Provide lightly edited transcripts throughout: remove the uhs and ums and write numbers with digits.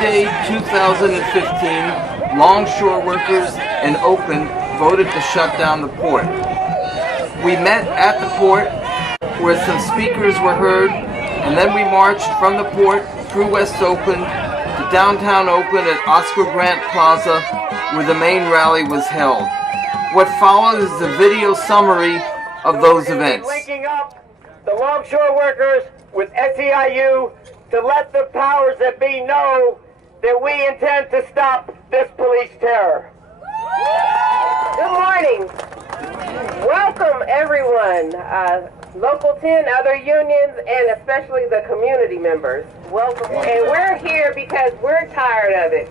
Day 2015, longshore workers in Oakland voted to shut down the port. We met at the port where some speakers were heard, and then we marched from the port through West Oakland to downtown Oakland at Oscar Grant Plaza, where the main rally was held. What follows is a video summary of those events. Linking up the longshore workers with SEIU to let the powers that be know that we intend to stop this police terror. Good morning. Welcome everyone, Local 10, other unions, and especially the community members. Welcome. And we're here because we're tired of it.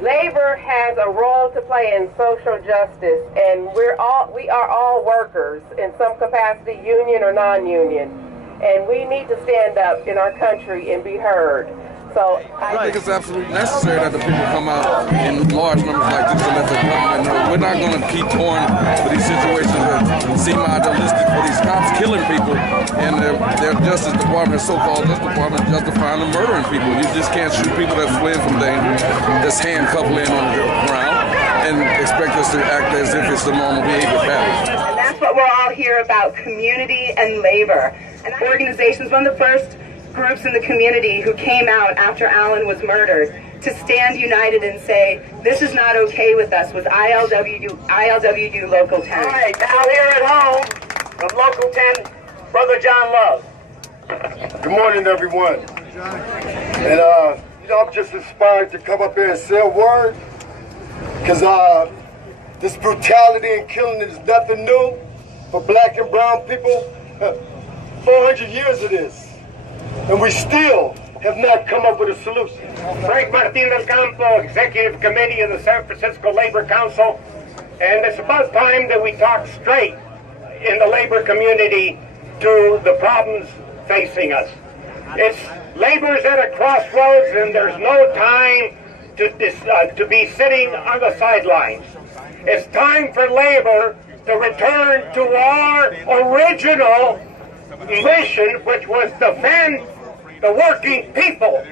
Labor has a role to play in social justice, and we are all workers in some capacity, union or non-union. And we need to stand up in our country and be heard. So I think it's absolutely necessary that the people come out in large numbers like this to let the government know. We're not going to keep torn for these situations that seem idealistic for these cops killing people and their Justice Department, so-called Justice Department, justifying and murdering people. You just can't shoot people that's fleeing from danger, that's handcuffed laying on the ground, and expect us to act as if it's the normal behavior pattern. And that's what we're all here about, community and labor. And organizations, one of the first groups in the community who came out after Alan was murdered to stand united and say, this is not okay with us, was ILWU Local 10. All right, now here at home from Local 10, Brother John Love. Good morning, everyone. And, I'm just inspired to come up here and say a word, because this brutality and killing is nothing new for black and brown people. 400 years of this. And we still have not come up with a solution. Frank Martin del Campo, Executive Committee of the San Francisco Labor Council. And it's about time that we talk straight in the labor community to the problems facing us. Labor's at a crossroads, and there's no time to be sitting on the sidelines. It's time for labor to return to our original mission, which was defend the working people.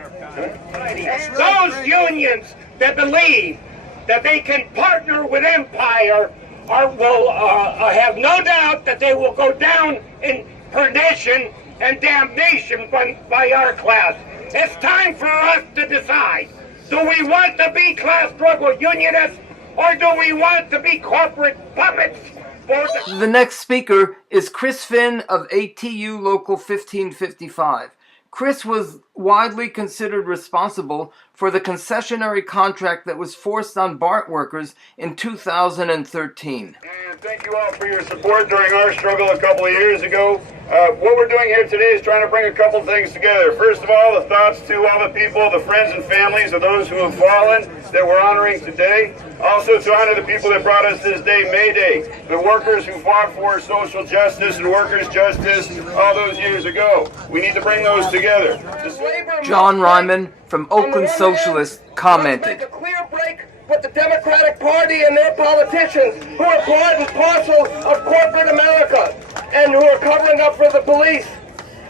Those unions that believe that they can partner with empire will have no doubt that they will go down in perdition and damnation by our class. It's time for us to decide. Do we want to be class struggle unionists, or do we want to be corporate puppets? The next speaker is Chris Finn of ATU Local 1555. Chris was widely considered responsible for the concessionary contract that was forced on BART workers in 2013. And thank you all for your support during our struggle a couple of years ago. What we're doing here today is trying to bring a couple things together. First of all, the thoughts to all the people, the friends and families of those who have fallen that we're honoring today. Also to honor the people that brought us this day, May Day, the workers who fought for social justice and workers' justice all those years ago. We need to bring those together. John Ryman from Oakland Socialist commented. Make a clear break with the Democratic Party and their politicians who are part and parcel of corporate America and who are covering up for the police.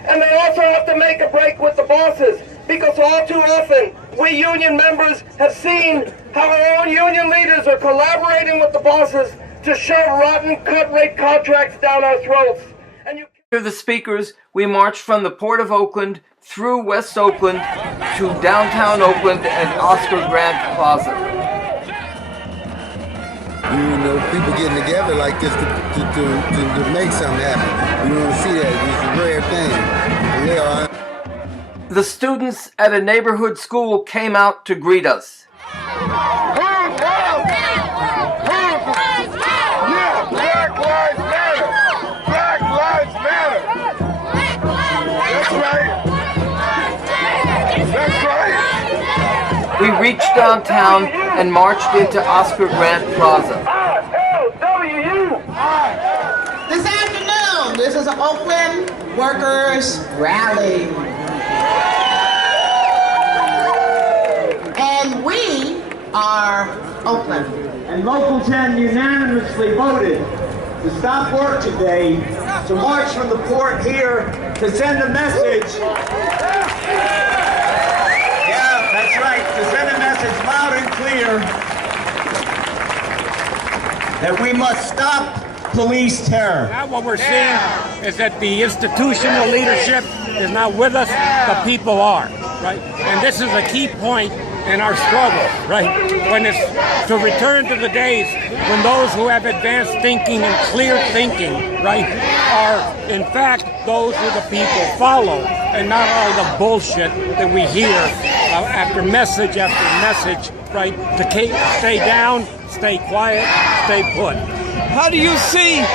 And they also have to make a break with the bosses, because all too often we union members have seen how our own union leaders are collaborating with the bosses to shove rotten cut rate contracts down our throats. To the speakers, we marched from the Port of Oakland through West Oakland to downtown Oakland and Oscar Grant Plaza. People getting together like this to make something happen. You don't see that. It's a rare thing. The students at a neighborhood school came out to greet us. We reached downtown and marched into Oscar Grant Plaza. This afternoon, this is an Oakland workers rally. And we are Oakland. And Local 10 unanimously voted to stop work today, to march from the port here, to send a message. Yeah, that's right. To send that we must stop police terror. Now what we're seeing is that the institutional leadership is not with us, the people are, right? And this is a key point in our struggle, right? When it's to return to the days when those who have advanced thinking and clear thinking, right, are in fact those who the people follow, and not all the bullshit that we hear after message after message, right? To stay down, stay quiet, stay put. How do you see,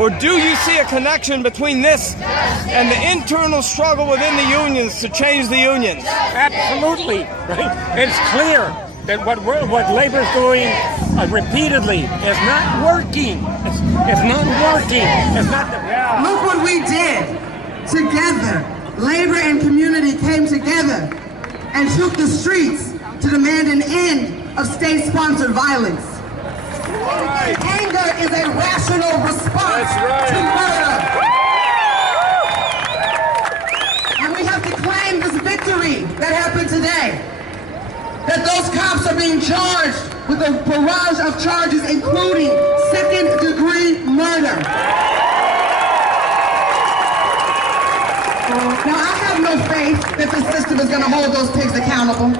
or do you see a connection between this and the internal struggle within the unions to change the unions? Absolutely, right? It's clear that what Labor's doing repeatedly is not working. It's not working. It's not. Look what we did together. Labor and community came together and took the streets to demand an end of state-sponsored violence. Right. Anger is a rational response to murder. And we have to claim this victory that happened today. That those cops are being charged with a barrage of charges, including second-degree murder. Now, I have no faith that the system is going to hold those pigs accountable.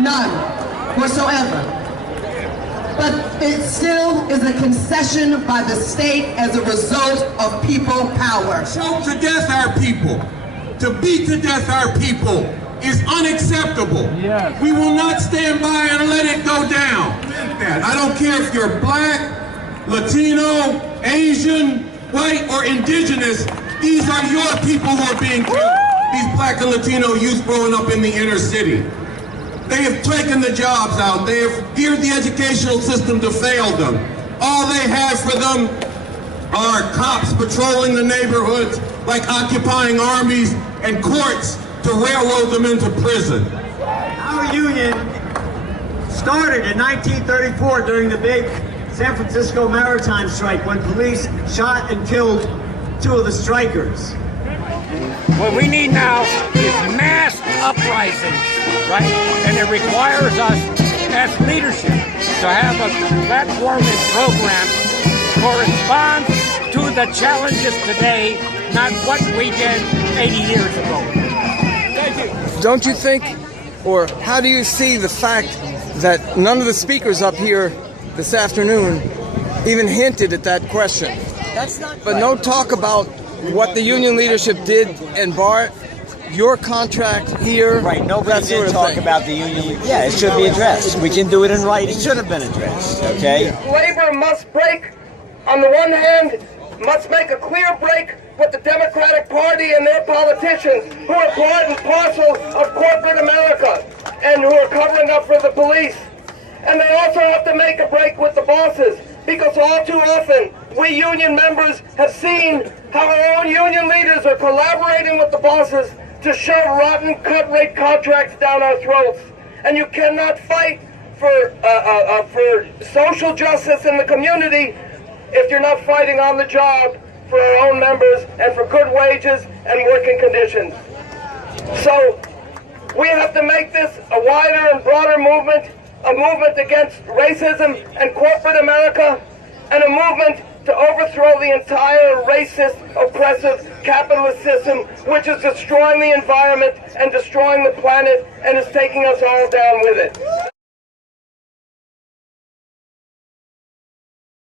None whatsoever. But it still is a concession by the state as a result of people power. Choke to death our people, to beat to death our people is unacceptable. Yes. We will not stand by and let it go down. I don't care if you're black, Latino, Asian, white, or indigenous. These are your people who are being killed. These black and Latino youth growing up in the inner city. They have taken the jobs out. They have geared the educational system to fail them. All they have for them are cops patrolling the neighborhoods like occupying armies and courts to railroad them into prison. Our union started in 1934 during the big San Francisco maritime strike when police shot and killed 2 of the strikers. What we need now is mass uprisings, right? And it requires us as leadership to have a platform and program correspond to the challenges today, not what we did 80 years ago. Thank you. Don't you think, or how do you see the fact that none of the speakers up here this afternoon even hinted at that question? That's not But right. no talk about what the union leadership did and Bart, your contract here. Right, nobody did talk about the union. Yeah, it should be addressed. We can do it in writing. It should have been addressed, okay? Labor must break, on the one hand, must make a clear break with the Democratic Party and their politicians who are part and parcel of corporate America and who are covering up for the police. And they also have to make a break with the bosses, because all too often we union members have seen how our own union leaders are collaborating with the bosses to shove rotten cut rate contracts down our throats. And you cannot fight for social justice in the community if you're not fighting on the job for our own members and for good wages and working conditions. So we have to make this a wider and broader movement, a movement against racism and corporate America, and a movement to overthrow the entire racist, oppressive, capitalist system, which is destroying the environment and destroying the planet and is taking us all down with it.